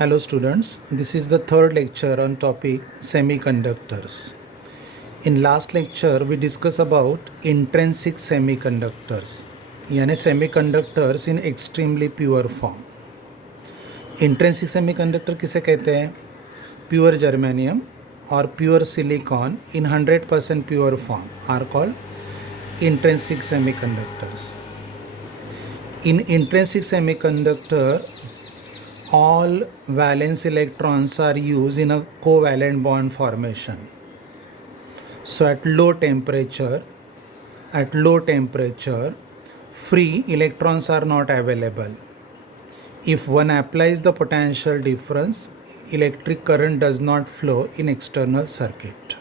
Hello students, this is the third lecture on topic semiconductors. In last lecture we discussed about intrinsic semiconductors यानी semiconductors in extremely pure form. Intrinsic semiconductor किसे कहते हैं? Pure germanium or pure silicon in 100% pure form are called intrinsic semiconductors. In intrinsic semiconductor all valence electrons are used in a covalent bond formation. So at low temperature, free electrons are not available. If one applies the potential difference, electric current does not flow in external circuit.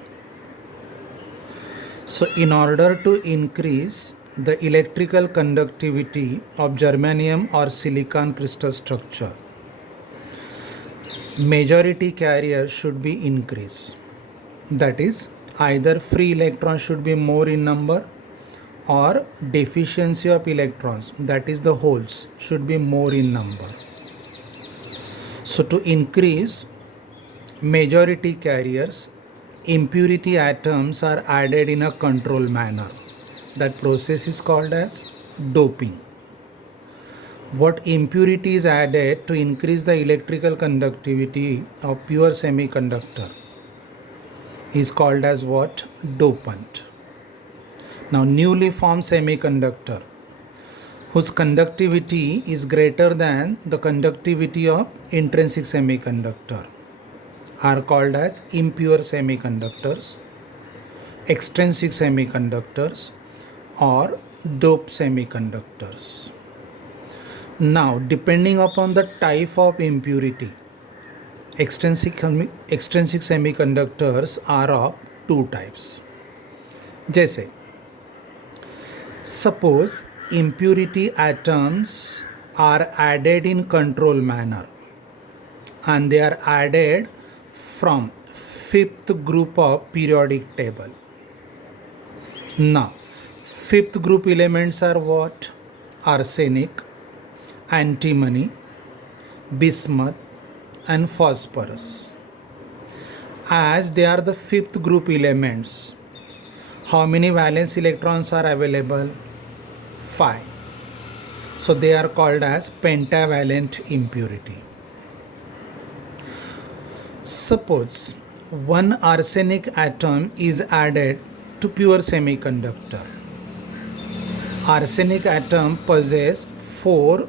So in order to increase the electrical conductivity of germanium or silicon crystal structure, majority carriers should be increased. That is, either free electrons should be more in number or deficiency of electrons, that is the holes, should be more in number. So to increase majority carriers, impurity atoms are added in a controlled manner. That process is called as doping. What impurity is added to increase the electrical conductivity of pure semiconductor is called as what? Dopant. Now newly formed semiconductor whose conductivity is greater than the conductivity of intrinsic semiconductor are called as impure semiconductors, extrinsic semiconductors or doped semiconductors. Now, depending upon the type of impurity, extrinsic semiconductors are of two types. जैसे suppose impurity atoms are added in control manner and they are added from fifth group of periodic table. Now, fifth group elements are what? Arsenic, antimony, bismuth and phosphorus. As they are the fifth group elements, how many valence electrons are available? 5. So they are called as pentavalent impurity. Suppose one arsenic atom is added to pure semiconductor. Arsenic atom possesses 4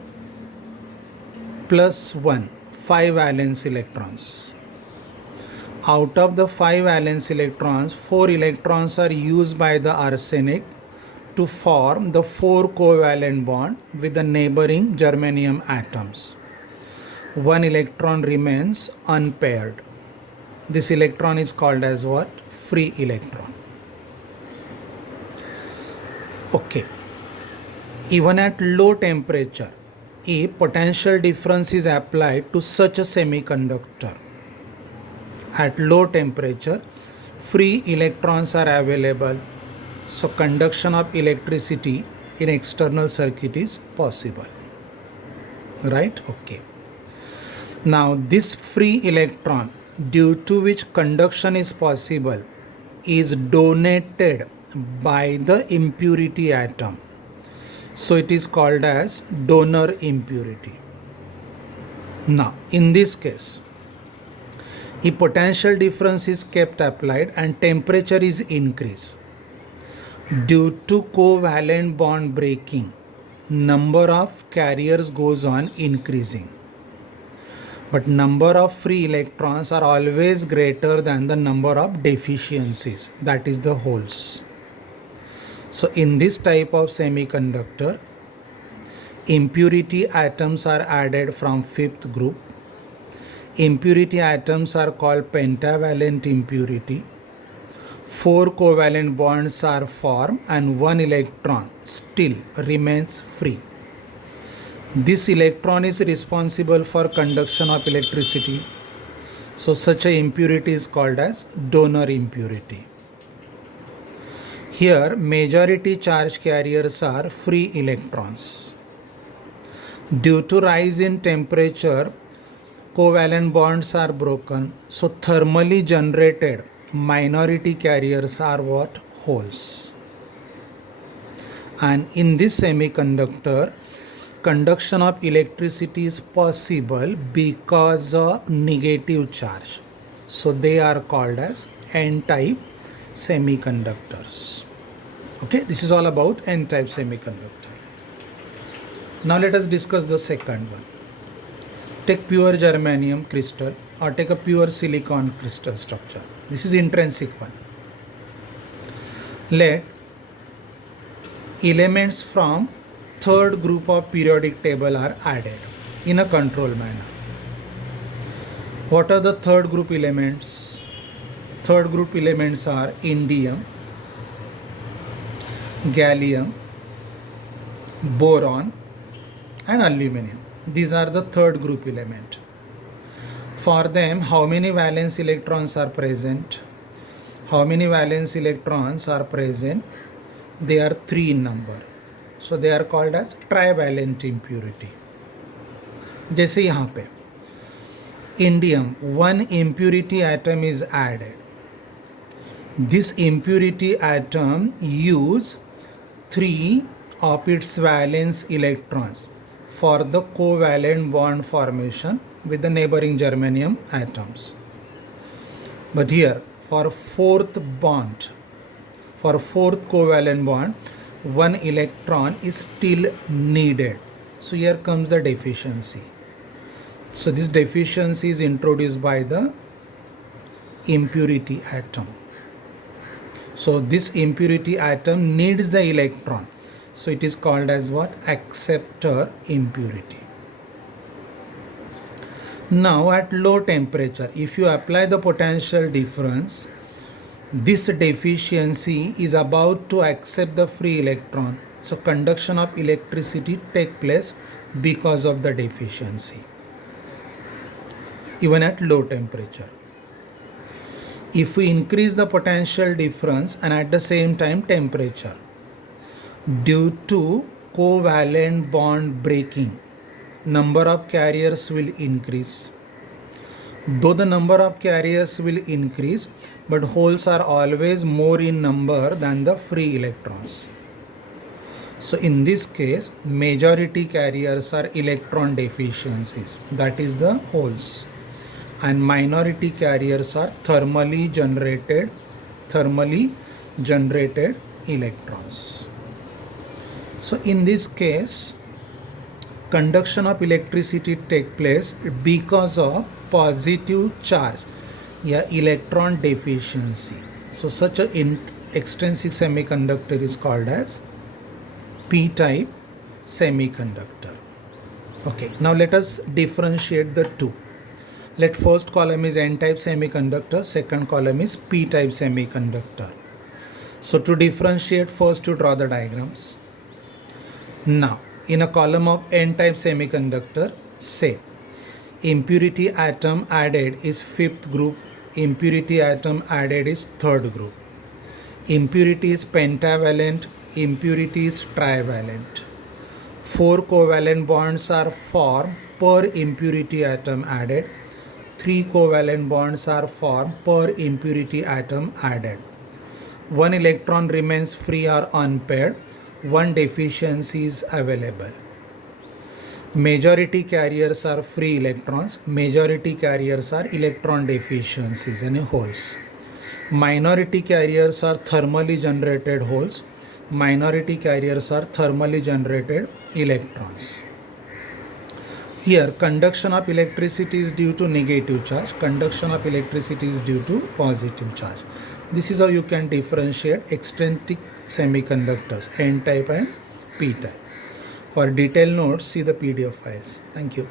plus 1, 5 valence electrons. Out of the 5 valence electrons, 4 electrons are used by the arsenic to form the 4 covalent bond with the neighboring germanium atoms. 1 electron remains unpaired. This electron is called as what? Free electron. Okay. Even at low temperature, if potential difference is applied to such a semiconductor, at low temperature, free electrons are available. So conduction of electricity in external circuit is possible. Right? Okay. Now this free electron, due to which conduction is possible, is donated by the impurity atom. So it is called as donor impurity. Now in this case, if potential difference is kept applied and temperature is increased, due to covalent bond breaking, number of carriers goes on increasing. But number of free electrons are always greater than the number of deficiencies, that is the holes. So in this type of semiconductor, impurity atoms are added from fifth group. Impurity atoms are called pentavalent impurity. 4 covalent bonds are formed and 1 electron still remains free. This electron is responsible for conduction of electricity. So such a impurity is called as donor impurity. Here majority charge carriers are free electrons. Due to rise in temperature, covalent bonds are broken, so thermally generated minority carriers are what? Holes. And in this semiconductor, conduction of electricity is possible because of negative charge. So they are called as N-type semiconductors. Okay, this is all about N-type semiconductor. Now let us discuss the second one. Take pure germanium crystal or take a pure silicon crystal structure. This is intrinsic one. Let elements from third group of periodic table are added in a controlled manner. What are the third group elements? Third group elements are indium, gallium, boron and aluminum. These are the third group element. For them, how many valence electrons are present? How many valence electrons are present? They are 3 in number. So they are called as trivalent impurity. जैसे यहाँ पे indium, one impurity atom is added. This impurity atom use 3 of its valence electrons for the covalent bond formation with the neighboring germanium atoms. But here for fourth covalent bond, 1 electron is still needed. So here comes the deficiency. So this deficiency is introduced by the impurity atom. So this impurity atom needs the electron. So it is called as what? Acceptor impurity. Now at low temperature, if you apply the potential difference, this deficiency is about to accept the free electron. So conduction of electricity take place because of the deficiency, even at low temperature. If we increase the potential difference and at the same time temperature, due to covalent bond breaking, number of carriers will increase. Though the number of carriers will increase, but holes are always more in number than the free electrons. So in this case, majority carriers are electron deficiencies, that is the holes, and minority carriers are thermally generated electrons. So in this case, conduction of electricity take place because of positive charge, electron deficiency. So such an extrinsic semiconductor is called as p-type semiconductor. Okay, now let us differentiate the two. Let first column is n-type semiconductor, second column is p-type semiconductor. So to differentiate, first to draw the diagrams. Now in a column of n-type semiconductor, say impurity atom added is 5th group, impurity atom added is 3rd group. Impurity is pentavalent, impurity is trivalent. 4 covalent bonds are formed per impurity atom added. 3 covalent bonds are formed per impurity atom added. 1 electron remains free or unpaired. 1 deficiency is available. Majority carriers are free electrons. Majority carriers are electron deficiencies and holes. Minority carriers are thermally generated holes. Minority carriers are thermally generated electrons. Here, conduction of electricity is due to negative charge. Conduction of electricity is due to positive charge. This is how you can differentiate extrinsic semiconductors, N-type and P-type. For detailed notes, see the PDF files. Thank you.